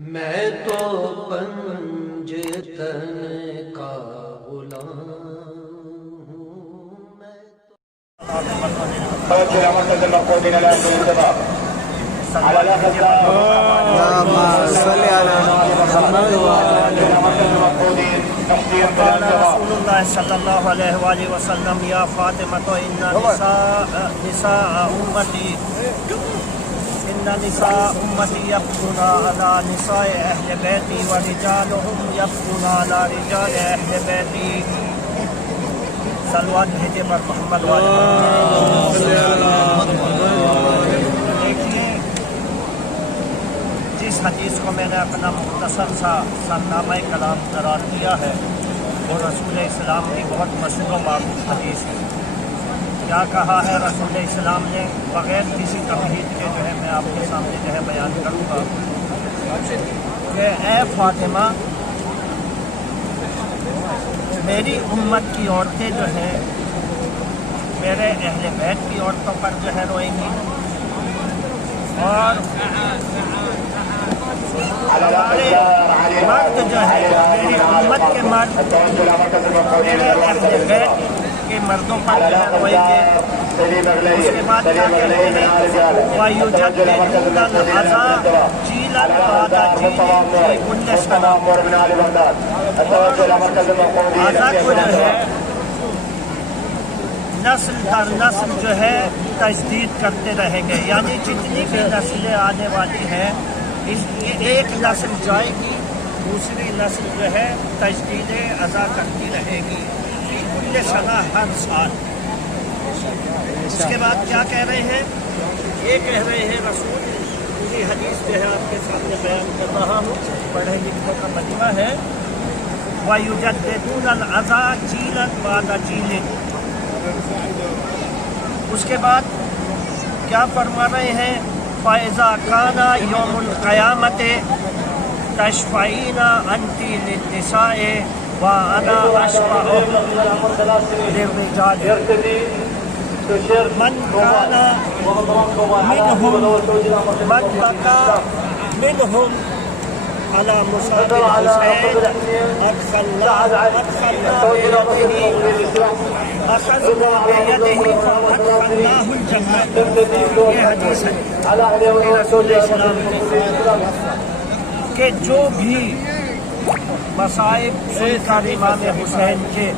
میں تو پنجتن کا غلام ہوں، میں قال رسول الله صلى الله عليه وآله وسلم يا فاطمة إن نساء أمتي يبقون على نساء أهل بيتي ورجالهم يبقون على رجال أهل بيتي صلوات بھیجے پر محمد والے دیکھیے جس حدیث کو میں نے اپنا مختصر سا سرنامہ کلام قرار دیا ہے وہ رسول اسلام کی بہت مشہور و معروف حدیث ہے۔ کیا کہا ہے رسول اسلام نے بغیر کسی تمہید کے جو ہے میں آپ کے سامنے جو ہے بیان کروں گا کہ اے فاطمہ میری امت کی عورتیں جو ہیں میرے اہل بیت کی عورتوں پر جو ہے روئیں گی اور ہمارے مرد جو ہے میری امت کے مرد میرے اہل بیت کے مردوں پر جو ہے روئیں گے۔ اس کے بعد کیا کہتے ہیں وَيُجَدِّدُونَ الْعَزَا جِيلًا بَعْدَ جِيلٍ فِي كُلِّ سَنَةٍ، عزا کو جو ہے نسل در نسل جو ہے تجدید کرتے رہیں گے، یعنی جتنی بھی نسلیں آنے والی ہیں اس کی ایک نسل جائے گی دوسری نسل جو ہے تجدید عزا کرتی رہے گی فی کل سنہ ہر سال۔ اس کے بعد کیا کہہ رہے ہیں؟ یہ کہہ رہے ہیں رسول پوری حدیث جو ہے آپ کے سامنے بیان کر رہا ہوں، پڑھے لکھنے کا مجمع ہے۔ وَيُجَدِّدُونَ الْعَزَا جِيلًا بَعْدَ جِيلٍ، اس کے بعد کیا فرما رہے ہیں؟ فَإِذَا كَانَ يَوْمُ الْقِيَامَةِ تَشْفَعِينَ أَنْتِ لِلنِّسَاءِ وَأَنَا أَشْفَعُ لِلرِّجَالِ من كان منهم من بقى منهم على مصاب الحسين أدخلنا بيده فأدخلناه الجنة۔ یہ حدیث ہے رسول اسلام کہ جو بھی مصائب سن کر امام حسین کے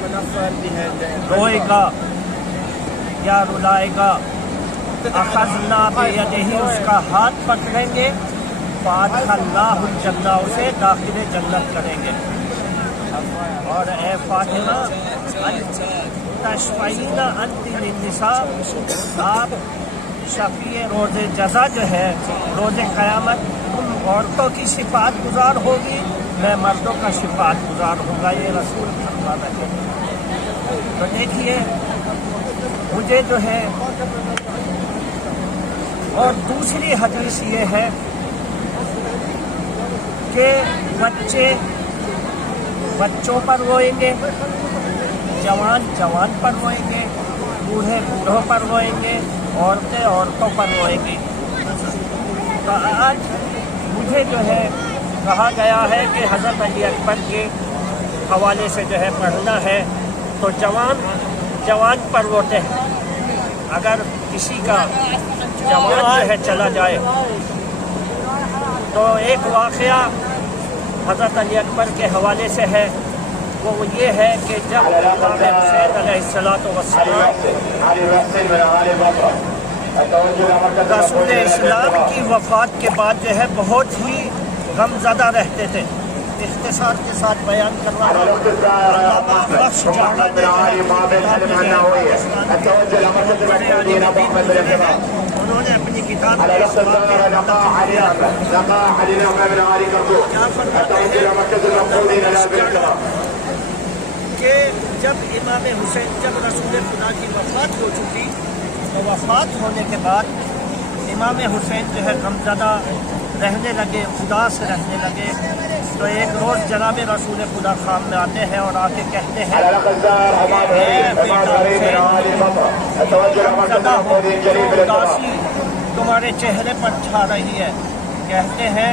روئے گا یا رلائے گا اخذنا بیدہ اس کا ہاتھ پکڑیں گے فادخلناہ الجنہ اسے داخل جنت کریں گے۔ اور اے فاطمہ تشفعین انت للنساء، آپ شفیع روز جزا جو ہے روز قیامت تم عورتوں کی شفاعت گزار ہوگی، میں مردوں کا شفاعت گزار ہوگا، یہ رسول فرما رہے ہیں۔ تو دیکھیے مجھے جو ہے اور دوسری حدیث یہ ہے کہ بچے بچوں پر روئیں گے، جوان جوان پر روئیں گے، بوڑھے بوڑھوں پر روئیں گے، عورتیں عورتوں پر روئیں گی۔ تو آج مجھے جو ہے کہا گیا ہے کہ حضرت علی اکبر کے حوالے سے جو ہے پڑھنا ہے، تو جوان جوان پر روتے ہیں۔ اگر کسی کا جوان جو ہے چلا جائے تو ایک واقعہ حضرت علی اکبر کے حوالے سے ہے، وہ یہ ہے کہ جب امام حسین علیہ الصلوۃ والسلام رسول اسلام کی وفات کے بعد جو ہے بہت ہی غم زدہ رہتے تھے۔ اختصار کے ساتھ بیان کرنا انہوں نے اپنی کتاب کہ جب امام حسین جب رسول خدا کی وفات ہو چکی تو وفات ہونے کے بعد امام حسین جو ہے غمزدہ رہنے لگے، اداس رہنے لگے۔ تو ایک روز جناب رسول خدا خام میں آتے ہیں اور آ کے کہتے ہیں اداسی تمہارے چہرے پر چھا رہی ہے، کہتے ہیں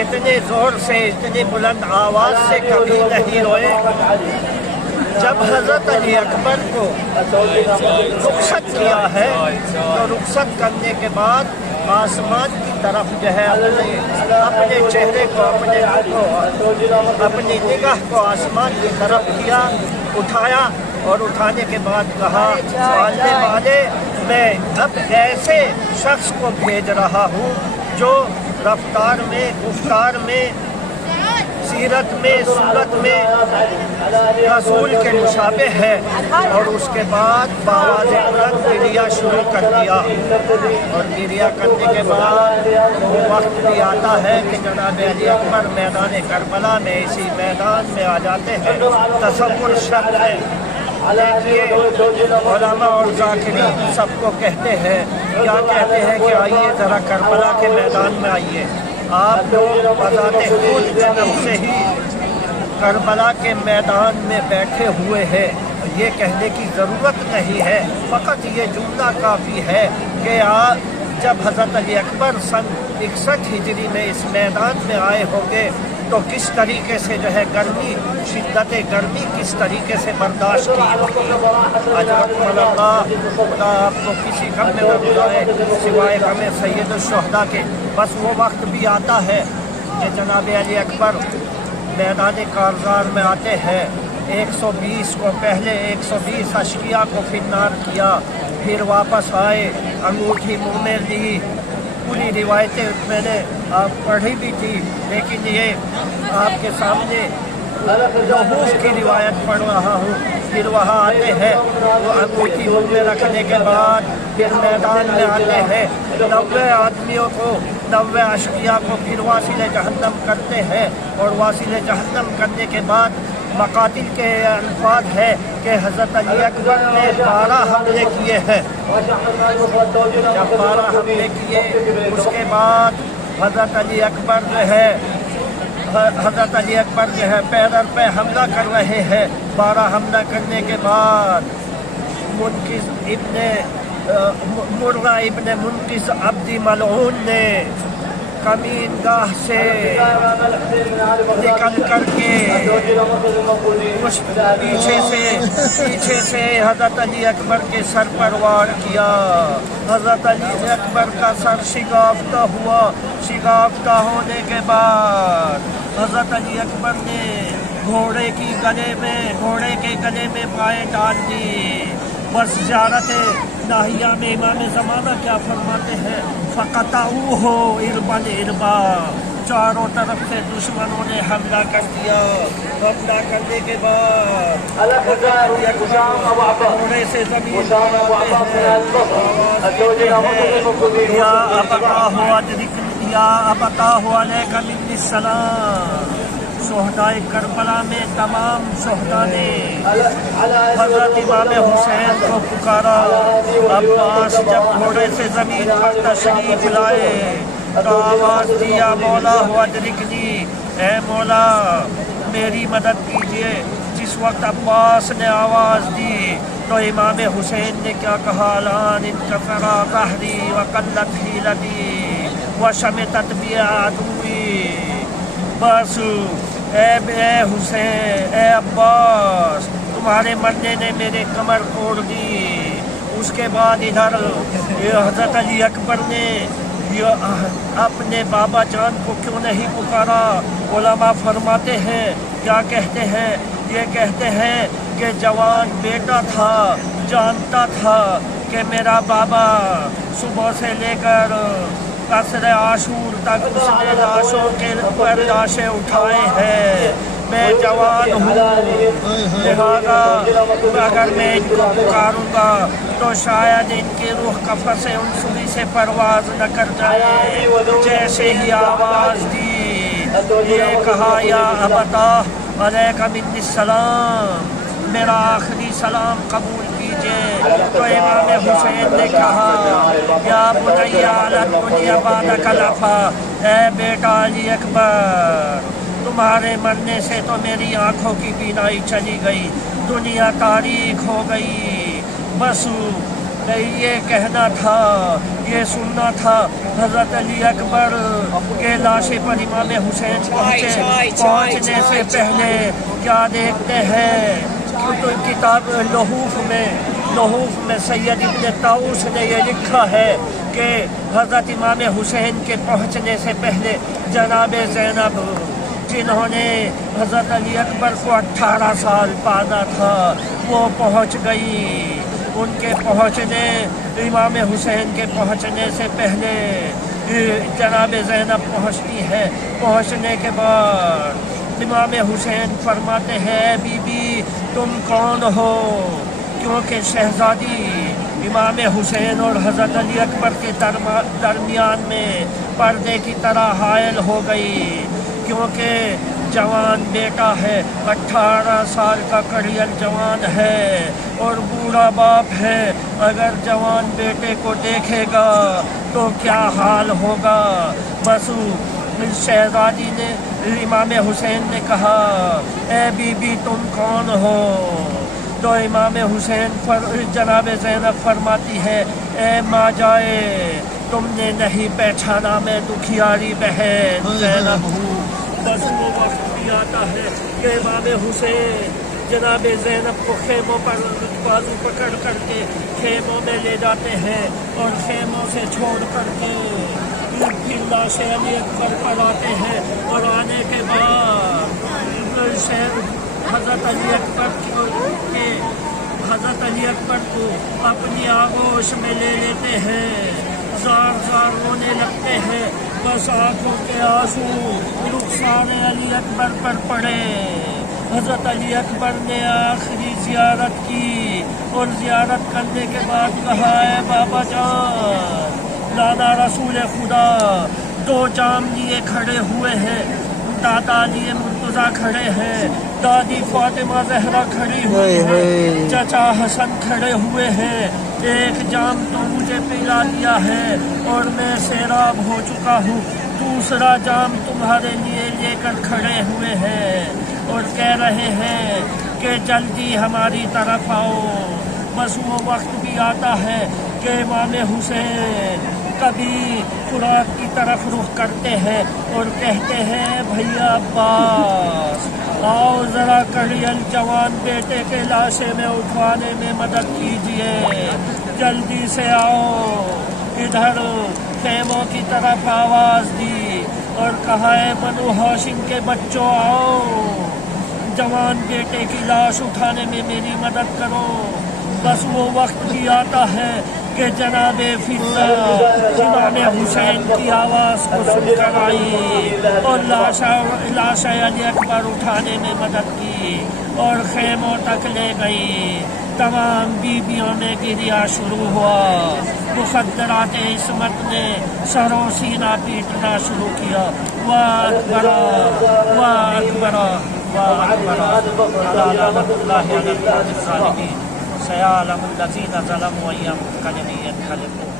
اتنے زور سے اتنی بلند آواز سے کبھی نہیں روئے جب حضرت علی اکبر کو رخصت کیا ہے تو رخصت کرنے کے بعد آسمان کی طرف جو ہے اپنے چہرے کو اپنی نگاہ کو آسمان کی طرف کیا، اٹھایا اور اٹھانے کے بعد کہا آنے والے میں اب ایسے شخص کو بھیج رہا ہوں جو رفتار میں، گفتار میں، سیرت میں، صورت میں رسول کے مشابہ ہے۔ اور اس کے بعد بآواز بلند گریا شروع کر دیا، اور گریا کرنے کے بعد وہ وقت بھی آتا ہے کہ جناب علی اکبر میدان کربلا میں اسی میدان میں آ جاتے ہیں۔ تصور شرط ہے، دیکھیے علماء اور ذاکرین سب کو کہتے ہیں، کیا کہتے ہیں کہ آئیے ذرا کربلا کے میدان میں آئیے۔ آپ لوگ بذات خود جنم سے ہی کربلا کے میدان میں بیٹھے ہوئے ہیں، یہ کہنے کی ضرورت نہیں ہے، فقط یہ جملہ کافی ہے کہ جب حضرت علی اکبر سن 61 ہجری میں اس میدان میں آئے ہوں گے تو کس طریقے سے جو ہے گرمی، شدت گرمی کس طریقے سے برداشت کی ہوگی۔ اجرکم اللہ، خدا آپ کو کسی غم میں نہ بلائے سوائے غم سید الشہداء کے۔ بس وہ وقت بھی آتا ہے کہ جناب علی اکبر میدان کارزار میں آتے ہیں، 120 کو پہلے 120 اشقیاء کو فنار کیا، پھر واپس آئے، انگوٹھی منہ میں لی۔ پوری روایتیں میں نے پڑھی بھی تھی، لیکن یہ آپ کے سامنے لحوف کی روایت پڑھ رہا ہوں۔ پھر وہاں آتے ہیں، وہ انگوٹھی منہ میں رکھنے کے بعد پھر میدان میں آتے ہیں، 90 آدمیوں کو، 90 اشقیاء کو پھر واصل جہنم کرتے ہیں، اور واصل جہنم کرنے کے بعد مقاتل کے الفاظ ہے کہ حضرت علی اکبر نے 12 حملے کیے ہیں۔ جب 12 حملے کیے اس کے بعد حضرت علی اکبر جو ہے پیدر پہ حملہ کر رہے ہیں۔ 12 حملہ کرنے کے بعد مرہ ابن منقذ عبدی ملعون نے کمین گاہ سے نکل کر کے پیچھے سے حضرت علی اکبر کے سر پر وار کیا۔ حضرت علی اکبر کا سر شگافتہ ہوا۔ شگافتہ ہونے کے بعد حضرت علی اکبر نے گھوڑے کے گلے میں پائے ڈال دی۔ بس زیارت ناحیہ میں امام زمانہ کیا فرماتے ہیں، فقطعوہ ارباً اربا، چاروں طرف سے دشمنوں نے حملہ کر دیا۔ حملہ کرنے کے بعد گھوڑے سے زمین یا ابتاہ علیک منی السلام۔ شہدائے کربلا میں تمام شہداء نے حضرت امام حسین کو پکارا۔ عباس جب گھوڑے سے زمین پر تشریف لائے تو آواز دیا، مولا ہوا ادرکنی، اے مولا میری مدد کیجیے۔ جس وقت عباس نے آواز دی تو امام حسین نے کیا کہا، الان انکسر ظہری وقلت حیلتی وشمتت بی عدوی۔ بس اے حسین، اے عباس، تمہارے مرنے نے میرے کمر توڑ دی۔ اس کے بعد ادھر حضرت علی اکبر نے اپنے بابا جان کو کیوں نہیں پکارا؟ علماء فرماتے ہیں، کیا کہتے ہیں؟ یہ کہتے ہیں کہ جوان بیٹا تھا، جانتا تھا کہ میرا بابا صبح سے لے کر عصر عاشور تک اس نے لاشوں کے اوپر لاشیں اٹھائے ہیں۔ میں جوان ہوں، لہذا اگر میں ان کو پکاروں گا تو شاید ان کی روح قفس انسوی سے پرواز نہ کر جائے۔ جیسے ہی آواز دی، یہ کہا، یا ابتاہ علیک منی السلام، میرا آخری سلام قبول کیجئے۔ تو امام حسین نے کہا، یا بنیا لن دنیا بعدک لفا، اے بیٹا علی اکبر، تمہارے مرنے سے تو میری آنکھوں کی بینائی چلی گئی، دنیا تاریک ہو گئی۔ بس نہیں یہ کہنا تھا، یہ سننا تھا حضرت علی اکبر کے لاش پر امام حسین پہنچنے سے پہلے کیا دیکھتے ہیں؟ تو کتاب لحوف میں سید ابن طاؤس نے یہ لکھا ہے کہ حضرت امام حسین کے پہنچنے سے پہلے جناب زینب جنہوں نے حضرت علی اکبر کو 18 سال پالا تھا وہ پہنچ گئی. ان کے پہنچنے، امام حسین کے پہنچنے سے پہلے جناب زینب پہنچتی ہے. پہنچنے کے بعد امام حسین فرماتے ہیں بی بی تم کون ہو؟ کیونکہ شہزادی امام حسین اور حضرت علی اکبر کے درمیان میں پردے کی طرح حائل ہو گئی، کیونکہ جوان بیٹا ہے، 18 سال کا کڑیل جوان ہے اور بوڑھا باپ ہے. اگر جوان بیٹے کو دیکھے گا تو کیا حال ہوگا؟ بس شہزادی نے، امام حسین نے کہا اے بی بی تم کون ہو؟ تو امام حسین جناب زینب فرماتی ہے اے ماں جائے تم نے نہیں پہچانا، میں دکھیاری بہن زینب ہوں. بس وہ وقت بھی آتا ہے کہ امام حسین جناب زینب کو خیموں پر بازو پکڑ کر کے خیموں میں لے جاتے ہیں اور خیموں سے چھوڑ کر کے پھر لاش علی اکبر پر آتے ہیں. اور آنے کے بعد حضرت علی اکبر کو اپنی آغوش میں لے لیتے ہیں، زار زار رونے لگتے ہیں. بس آنکھوں کے آنسو رخسار علی اکبر پر پڑے. حضرت علی اکبر نے آخری زیارت کی اور زیارت کرنے کے بعد کہا اے بابا جان، لانا رسول خدا 2 جام لیے کھڑے ہوئے ہیں، دادا لیے مرتضیٰ کھڑے ہیں، دادی فاطمہ زہرا کھڑی ہوئی ہے، چچا حسن کھڑے ہوئے ہیں. 1 جام تو مجھے پلا دیا ہے اور میں سیراب ہو چکا ہوں، دوسرا جام تمہارے لیے لے کر کھڑے ہوئے ہیں اور کہہ رہے ہیں کہ جلدی ہماری طرف آؤ. بس وہ وقت بھی آتا ہے کہ امام حسین کبھی فراق کی طرف رخ کرتے ہیں اور کہتے ہیں بھیا عباس آؤ ذرا کڑیل جوان بیٹے کے لاشے میں اٹھوانے میں مدد کیجیے، جلدی سے آؤ. ادھر خیموں کی طرف آواز دی اور کہا اے بنو ہاشم کے بچوں آؤ، جوان بیٹے کی لاش اٹھانے میں میری مدد کرو. بس وہ وقت بھی آتا ہے کہ جناب فضہ امام حسین کی آواز کو سن کر آئی اور لاش علی اکبر اٹھانے میں مدد کی اور خیموں تک لے گئی. تمام بیویوں میں گریا شروع ہوا. مخدرات عصمت نے سروں سینہ پیٹنا شروع کیا. واہ اکبرا واہ اکبرا واہ اکبرا لعنت اللہ علی الظالمین سيعلم الذين ظلموا أي منقلب ينقلبون.